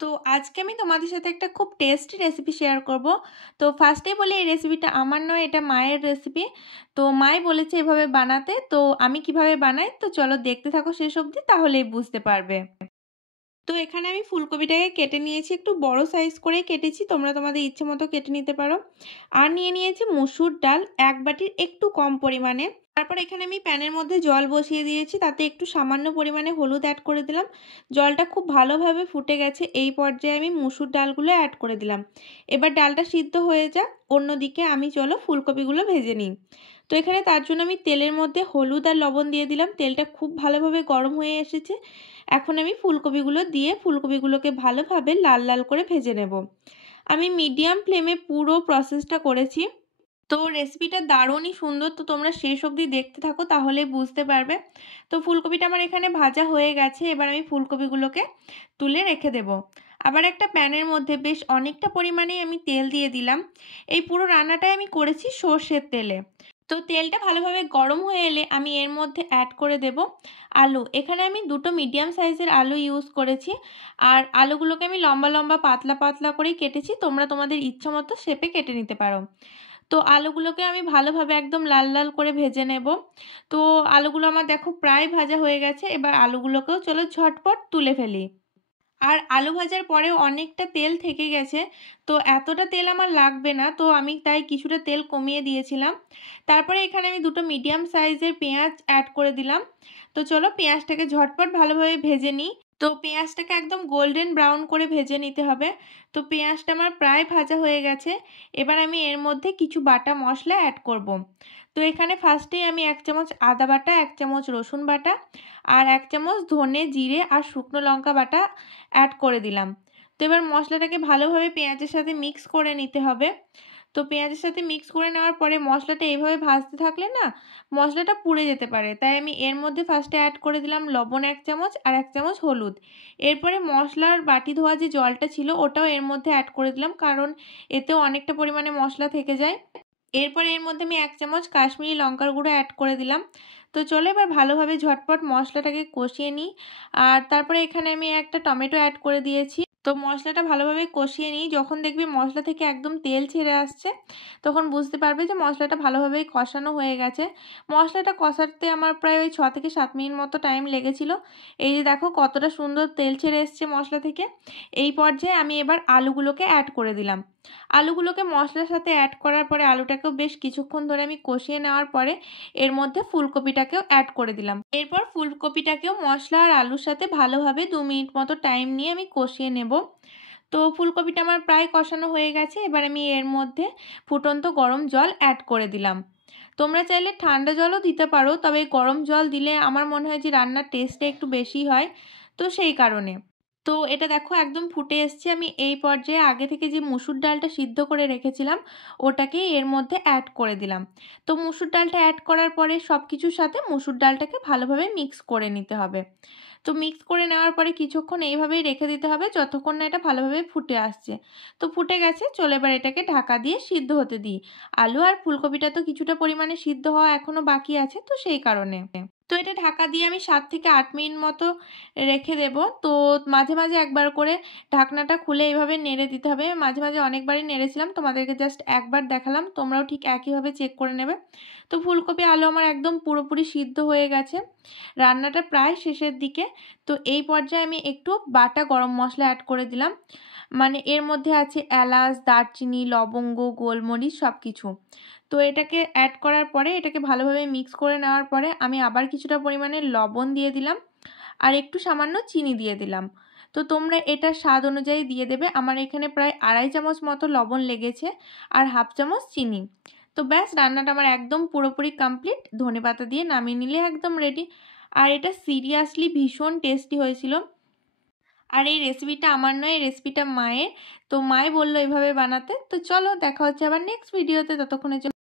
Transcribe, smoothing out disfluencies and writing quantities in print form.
তো আজকে আমি তোমাদের সাথে একটা খুব টেস্টি রেসিপি শেয়ার করব। তো ফার্স্টেই বলি এই রেসিপিটা আমার নয়, এটা মায়ের রেসিপি। তো মাই বলেছে এভাবে বানাতে, তো আমি কিভাবে বানাই তো চলো দেখতে থাকো শেষ অবধি, তাহলেই বুঝতে পারবে। তো এখানে আমি ফুলকপিটাকে কেটে নিয়েছি, একটু বড় সাইজ করে কেটেছি, তোমরা তোমাদের ইচ্ছে মতো কেটে নিতে পারো। আর নিয়ে নিয়েছি মসুর ডাল 1 বাটির একটু কম পরিমাণে। তারপর এখানে আমি প্যানের মধ্যে জল বসিয়ে দিয়েছি, তাতে একটু সামান্য পরিমাণে হলুদ অ্যাড করে দিলাম। জলটা খুব ভালোভাবে ফুটে গেছে, এই পর্যায়ে আমি মসুর ডালগুলো অ্যাড করে দিলাম। এবার ডালটা সিদ্ধ হয়ে যাক, অন্যদিকে আমি চলো ফুলকপিগুলো ভেজে নিই। তো এখানে তার জন্য আমি তেলের মধ্যে হলুদ আর লবণ দিয়ে দিলাম, তেলটা খুব ভালোভাবে গরম হয়ে এসেছে। এখন আমি ফুলকপিগুলো দিয়ে ফুলকপিগুলোকে ভালোভাবে লাল লাল করে ভেজে নেব। আমি মিডিয়াম ফ্লেমে পুরো প্রসেসটা করেছি। তো রেসিপিটা দারুণই সুন্দর, তো তোমরা শেষ অবধি দেখতে থাকো তাহলে বুঝতে পারবে। তো ফুলকপিটা আমার এখানে ভাজা হয়ে গেছে, এবার আমি ফুলকপিগুলোকে তুলে রেখে দেব। আবার একটা প্যানের মধ্যে বেশ অনেকটা পরিমাণে আমি তেল দিয়ে দিলাম। এই পুরো রান্নাটাই আমি করেছি সর্ষের তেলে। তো তেলটা ভালোভাবে গরম হয়ে এলে আমি এর মধ্যে অ্যাড করে দেব আলু। এখানে আমি দুটো মিডিয়াম সাইজের আলু ইউজ করেছি, আর আলুগুলোকে আমি লম্বা লম্বা পাতলা পাতলা করেই কেটেছি, তোমরা তোমাদের ইচ্ছা মতো শেপে কেটে নিতে পারো। তো আলুগুলোকে আমি ভালোভাবে একদম লাল লাল করে ভেজে নেব। তো আলুগুলো আমার দেখো প্রায় ভাজা হয়ে গেছে, এবার আলুগুলোকেও চলো ঝটপট তুলে ফেলি। আর আলু ভাজার পরেও অনেকটা তেল থেকে গেছে, তো এতটা তেল আমার লাগবে না, তো আমি তাই কিছুটা তেল কমিয়ে দিয়েছিলাম। তারপরে এখানে আমি দুটো মিডিয়াম সাইজের পেঁয়াজ অ্যাড করে দিলাম। তো চলো পেঁয়াজটাকে ঝটপট ভালোভাবে ভেজে নিই। তো পেঁয়াজটাকে একদম গোল্ডেন ব্রাউন করে ভেজে নিতে হবে। তো পেঁয়াজটা আমার প্রায় ভাজা হয়ে গেছে, এবার আমি এর মধ্যে কিছু বাটা মশলা অ্যাড করব। তো এখানে ফার্স্টেই আমি 1 চামচ আদা বাটা, 1 চামচ রসুন বাটা আর 1 চামচ ধনে জিরে আর শুকনো লঙ্কা বাটা অ্যাড করে দিলাম। তো এবার মশলাটাকে ভালোভাবে পেঁয়াজের সাথে মিক্স করে নিতে হবে। তো পেঁয়াজের সাথে মিক্স করে নেওয়ার পরে মশলাটা এইভাবে ভাজতে থাকলে না মশলাটা পুড়ে যেতে পারে, তাই আমি এর মধ্যে ফার্স্টে অ্যাড করে দিলাম লবণ 1 চামচ আর 1 চামচ হলুদ। এরপরে মশলার বাটি ধোয়া যে জলটা ছিল ওটাও এর মধ্যে অ্যাড করে দিলাম, কারণ এতেও অনেকটা পরিমাণে মশলা থেকে যায়। এরপরে এর মধ্যে আমি 1 চামচ কাশ্মীরি লঙ্কার গুঁড়ো অ্যাড করে দিলাম। তো চলো এবার ভালোভাবে ঝটপট মশলাটাকে কষিয়ে নিই। আর তারপরে এখানে আমি একটা টমেটো অ্যাড করে দিয়েছি। তো মশলাটা ভালোভাবে কষিয়ে নিই, যখন দেখবি মশলা থেকে একদম তেল ছেড়ে আসছে তখন বুঝতে পারবে যে মশলাটা ভালোভাবেই কষানো হয়ে গেছে। মশলাটা কষাতে আমার প্রায় ওই 6 থেকে 7 মিনিট মতো টাইম লেগেছিল। এই যে দেখো কতটা সুন্দর তেল ছেড়ে এসছে মশলা থেকে। এই পর্যায়ে আমি এবার আলুগুলোকে অ্যাড করে দিলাম। আলুগুলোকে মশলার সাথে অ্যাড করার পরে আলুটাকেও বেশ কিছুক্ষণ ধরে আমি কষিয়ে নেওয়ার পরে এর মধ্যে ফুলকপিটাকেও অ্যাড করে দিলাম। এরপর ফুলকপিটাকেও মশলা আর আলুর সাথে ভালোভাবে 2 মিনিট মতো টাইম নিয়ে আমি কষিয়ে নেব। তো ফুলকপিটা আমার প্রায় কষানো হয়ে গেছে, এবার আমি এর মধ্যে ফুটন্ত গরম জল অ্যাড করে দিলাম। তোমরা চাইলে ঠান্ডা জলও দিতে পারো, তবে গরম জল দিলে আমার মনে হয় যে রান্নার টেস্টটা একটু বেশি হয়, তো সেই কারণে। তো এটা দেখো একদম ফুটে এসছে, আমি এই পর্যায়ে আগে থেকে যে মুসুর ডালটা সিদ্ধ করে রেখেছিলাম ওটাকে এর মধ্যে অ্যাড করে দিলাম। তো মুসুর ডালটা অ্যাড করার পরে সব কিছুর সাথে মুসুর ডালটাকে ভালোভাবে মিক্স করে নিতে হবে। তো মিক্স করে নেওয়ার পরে কিছুক্ষণ এইভাবেই রেখে দিতে হবে যতক্ষণ না এটা ভালোভাবে ফুটে আসছে। তো ফুটে গেছে, চলো এবার এটাকে ঢাকা দিয়ে সিদ্ধ হতে দিই। আলু আর ফুলকপিটা তো কিছুটা পরিমাণে সিদ্ধ হওয়া এখনও বাকি আছে, তো সেই কারণে। তো এটা ঢাকা দিয়ে আমি 7 থেকে 8 মিনিট মতো রেখে দেব। তো মাঝে মাঝে একবার করে ঢাকনাটা খুলে এইভাবে নেড়ে দিতে হবে। মাঝে মাঝে অনেকবারই নেড়েছিলাম, তোমাদেরকে জাস্ট একবার দেখালাম, তোমরাও ঠিক একইভাবে চেক করে নেবে। তো ফুলকপি আলু আমার একদম পুরোপুরি সিদ্ধ হয়ে গেছে, রান্নাটা প্রায় শেষের দিকে। তো এই পর্যায়ে আমি একটু বাটা গরম মশলা অ্যাড করে দিলাম, মানে এর মধ্যে আছে এলাচ, দারচিনি, লবঙ্গ, গোলমরিচ সব কিছু। তো এটাকে অ্যাড করার পরে এটাকে ভালোভাবে মিক্স করে নেওয়ার পরে আমি আবার কিছুটা পরিমাণে লবণ দিয়ে দিলাম আর একটু সামান্য চিনি দিয়ে দিলাম। তো তোমরা এটা স্বাদ অনুযায়ী দিয়ে দেবে। আমার এখানে প্রায় 2.5 চামচ মতো লবণ লেগেছে আর 1/2 চামচ চিনি। তো ব্যাস রান্নাটা আমার একদম পুরোপুরি কমপ্লিট, ধনেপাতা দিয়ে নামিয়ে নিলে একদম রেডি। আর এটা সিরিয়াসলি ভীষণ টেস্টি হয়েছিল। আর এই রেসিপিটা আমার নয়, এই রেসিপিটা মায়ের। তো মাই বললো এভাবে বানাতে। তো চলো দেখা হচ্ছে আবার নেক্সট ভিডিওতে, ততক্ষণের জন্য